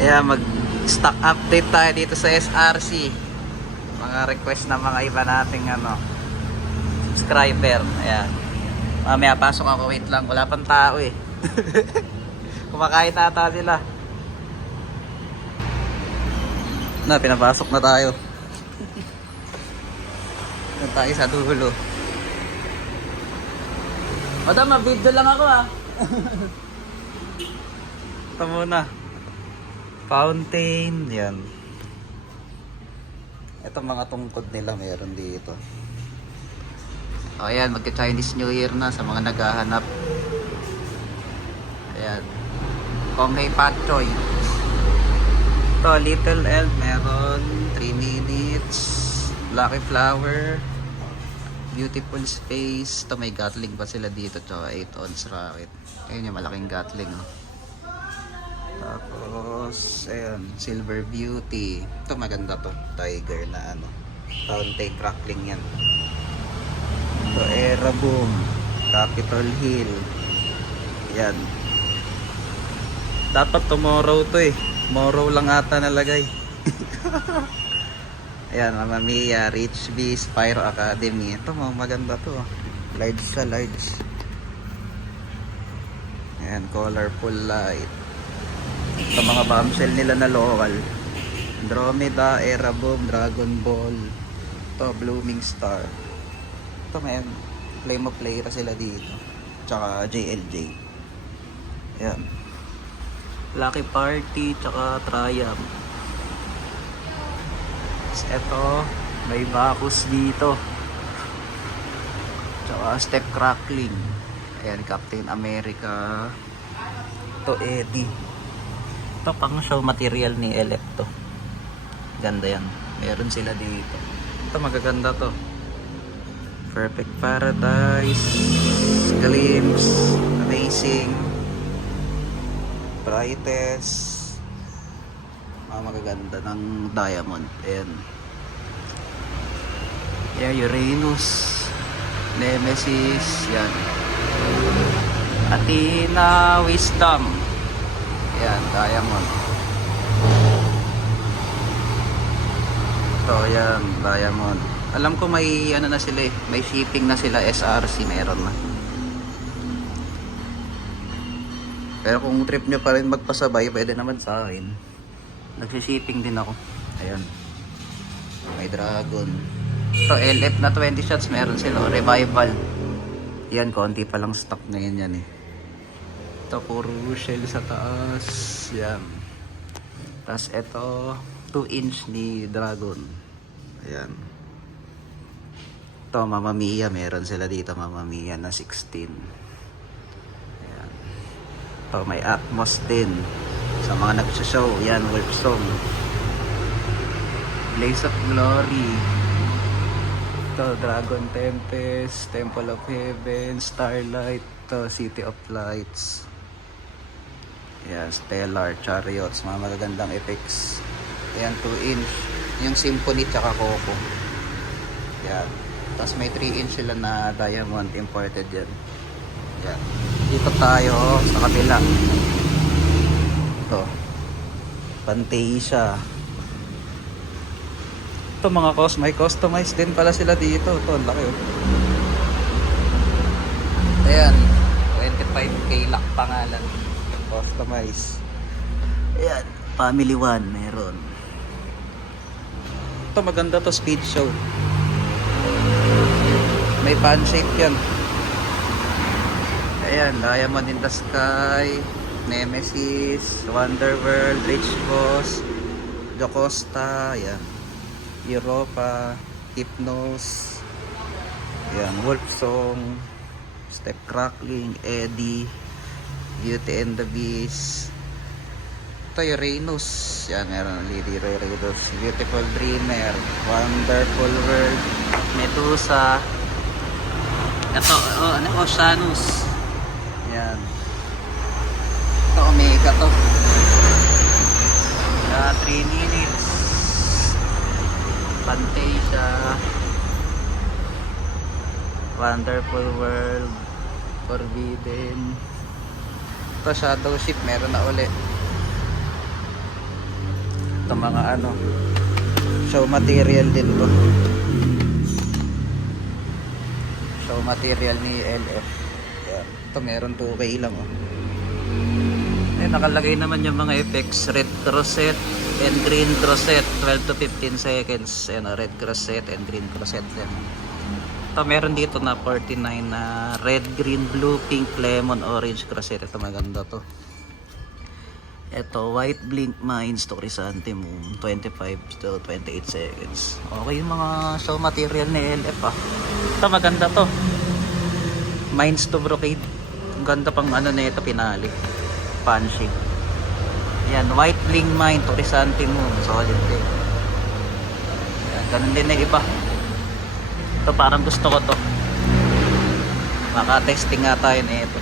Ayan, mag-stock update tayo dito sa SRC. Mga request ng mga iba nating subscriber. Ayan. Mamaya pasok ako, wait lang. Wala pang tao eh. Kumakain ata sila. Na, pinapasok na tayo. Doon tayo sa dulo. Madam, mabidyo lang ako ah. Ito muna. Fountain, yan. Ito mga tungkod nila meron dito. O ayan, magka-Chinese New Year na sa mga naghahanap. Ayan. Kong Hei Pat Choi. Ito, Little Elf, meron 3 minutes. Lucky Flower. Beautiful Space. Ito, may Gatling pa sila dito. Tsaka 8 ounce rocket. Ayun yung malaking Gatling. Oh. Tapos, ayan, Silver Beauty. Ito maganda to. Tiger na fountain crackling yan. Ito, Era Boom. Capitol Hill. Yan. Dapat tomorrow to eh. Tomorrow lang ata nalagay. Ayan, Mamma Mia, Rich B, Spyro Academy. Ito maganda to. Large sa large. Ayan, colorful light. Ito mga bombshell nila na local. Andromeda, Era Boom, Dragon Ball. Ito, Blooming Star. Ito may Flame of Playra sila dito. Tsaka JLJ. Ayan. Lucky Party, tsaka Triumph. Ito, may Bacchus dito. Tsaka Step Crackling. Ayan, Captain America. Ito, Eddie. Ito pang show material ni Electo. Ganda yan. Meron sila dito. Ito magaganda to. Perfect Paradise. Glimpse. Amazing. Brightest. Magaganda ng diamond. Ayan. Yeah, Uranus. Nemesis. Yan. Athena, Wisdom. Yan, diamond. Ito, yan, diamond. Alam ko may na sila eh. May shipping na sila, SRC meron na. Pero kung trip nyo pa rin magpasabay, pwede naman sa akin. Nagsishipping din ako. Ayan. May dragon. Ito, LF na 20 shots meron sila. Revival. Yan, konti pa lang stock ngayon yan eh. Ito, puro shell sa taas. Yan. Tapos ito, 2 inch ni Dragon. Ayan. Ito, Mamma Mia. Meron sila dito, Mamma Mia na 16. Ayan. Ito, may Atmos din. Sa mga nagsashow. Yan, Wolf Song. Blaze of Glory. Ito, Dragon Tempest. Temple of Heaven. Starlight. Ito, City of Lights. Yan, Stellar, Chariots, mga magagandang effects. Yan, 2 inch. Yung Symphony tsaka Coco. Yan. Tapos may 3 inch sila na diamond imported yan. Yan. Dito tayo sa kabila. Ito. Pantasia. Ito mga may customized din pala sila dito. Ito, ang laki oh. Ayan. 25k lock pangalan. Customize. Ayan, Family One meron. Ito maganda to, speed show. May pan shape yan. Ayan, Diamond in the Sky, Nemesis, Wonderworld, Rich Boss, Jocosta, ayan. Europa, Hypnos, ayan, Wolf Song, Step Crackling, Eddie, Beauty and the Beast. Ito Uranus. Yan, meron Lady Uranus. Beautiful Dreamer. Wonderful World. Medusa. Ito, Oceanus. Yan. Ito, Omega to. 3 minutes. Pantasia. Wonderful World. Forbidden. Ito, Shadow Ship, meron na uli. Ito mga ano, show material din to. Show material ni LF. Yan. Ito meron 2K lang oh. Nakalagay naman yung mga effects, red crosset and green crosset, 12 to 15 seconds. Red crosset and green crosset. Ito meron dito na 49 na red, green, blue, pink, lemon, orange crosset. Ito maganda to. Ito white blink mines to chrysanthemum, 25 to 28 seconds. Okay yung mga show material ni LF ah. Ito maganda to. Mines to brocade. Ang ganda pang ano na ito, pinali. Punchy. Yan, white bling mine to chrysanthemum, solid din. Yan, ganun din na iba. Ito parang gusto ko to. Maka-testing nga tayo na ito.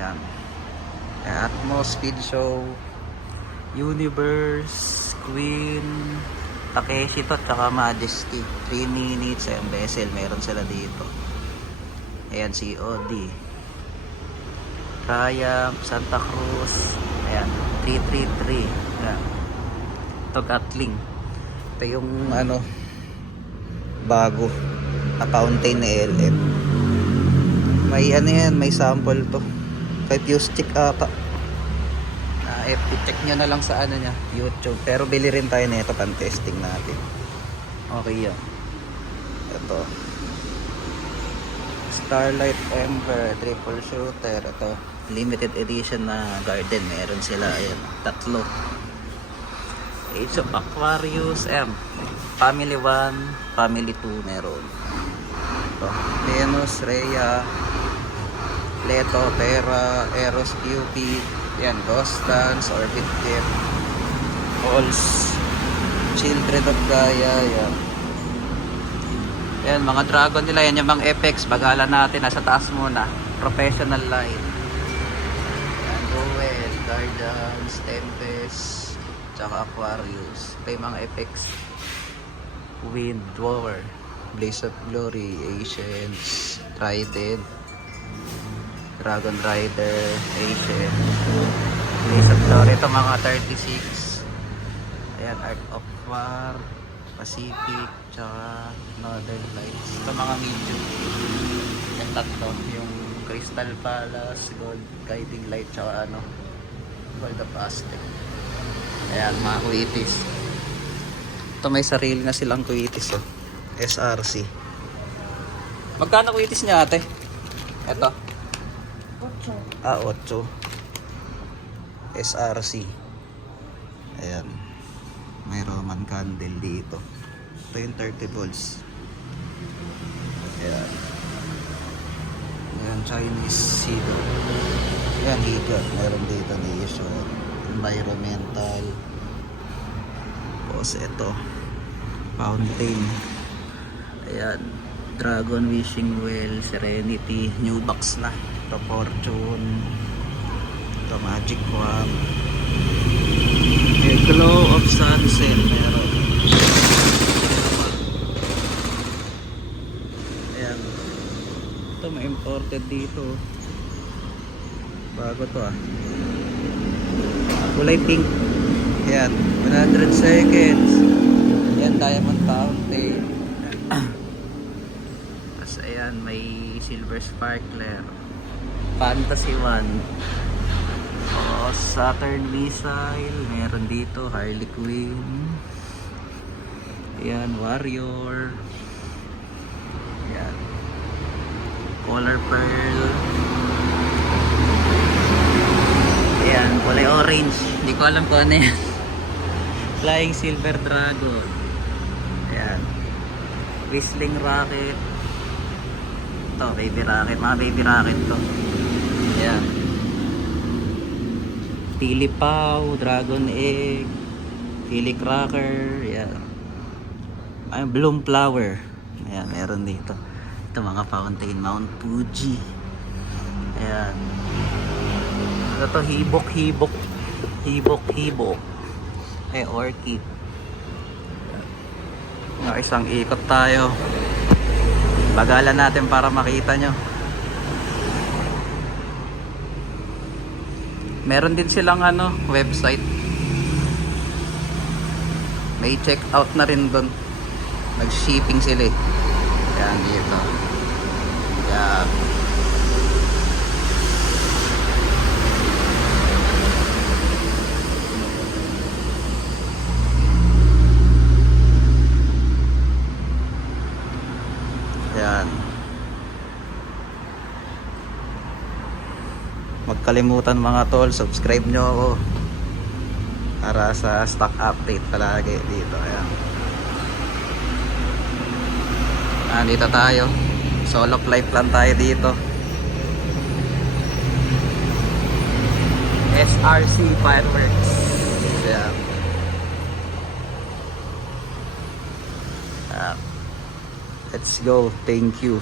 Yan. Atmos, Speed Show, Universe, Queen, Takeshi to, tsaka Majesty. 3 minutes, ayan, bezel, meron sila dito. Ayan, COD. Triumph, Santa Cruz, ayan, 333. Ayan. Ito Gatling. Ito yung ano, bago na fountain ni LF. May ano yan, may sample to. Kay fuse stick ata. I-check nyo na lang sa ano niya, YouTube. Pero bili rin tayo nito pan testing natin. Okay yan. Ito. Starlight Ember, triple shooter. Ito, limited edition na garden. Meron sila, ayan, 3. Age of Aquarius M. Family 1, Family 2 meron. Ito, Venus, Rhea, Leto, Terra, Eros, Cupid. Yan, Ghost Dance, Orbit Kit, Halls, Children of Gaia. Yan. Yan, mga dragon nila. Yan yung mga effects. Bagalan natin. Nasa taas muna. Professional light. Yan, Goel, Guardians, Tempest, tsaka Aquarius. Ito yung mga effects. Wind, Dweller, Blaze of Glory, Ancients, Trident, Dragon Rider, Asian, Blaze of Glory. Ito mga 36. Ayan, Art of War, Pacific, tsaka Northern Lights. Ito mga medium. Yung 3, yung Crystal Palace, Gold Guiding Light, tsaka ano, Gold of Aztec. Ayan, mga kuitis. Ito may sarili na silang kuitis oh. SRC. Magkano kuitis niya ate? Ito 8. 8. SRC. Ayan. May Roman candle dito. Ito yung 30 volts. Ayan. Ayan, Chinese Seagull. Ayan, heater. Meron dito nation. Environmental. Tapos ito. Fountain. Ayan. Dragon Wishing Well, Serenity, new box na. Ito Fortune. Ito Magic Wand. A Glow of Sunset meron. Ayan. Ito may imported dito. Bago to ah. Kulay pink. Ayan. 100 seconds. Ayan, Diamond Fountain. Ayan, may Silver Sparkler, Fantasy 1, Saturn Missile, meron dito Harley Quinn. Ayan, Warrior. Ayan, Color Pearl. Ayan, kulay orange. Hindi ko alam kung ano yan. Flying Silver Dragon. Ayan, Whistling Rocket. Ito, baby rocket. Mga baby rocket to. Ayan. Tilipaw, Dragon Egg, Tilly Cracker. Ayan. Ay, Bloom Flower. Ayan, meron dito. Ito mga fountain. Mount Fuji. Ayan. Ito, Hibok. Hibok. Eh, Orchid. Isang ikot tayo. Bagalan natin para makita nyo. Meron din silang ano, website. May check out na rin doon. Nag-shipping sila eh. Yan dito. Yan. Yan. Magkalimutan mga tol, subscribe nyo ako para sa stock update palagi dito. Ayan. Dito tayo. Solo life lang tayo dito. SRC Fireworks. Ayan. Let's go. Thank you.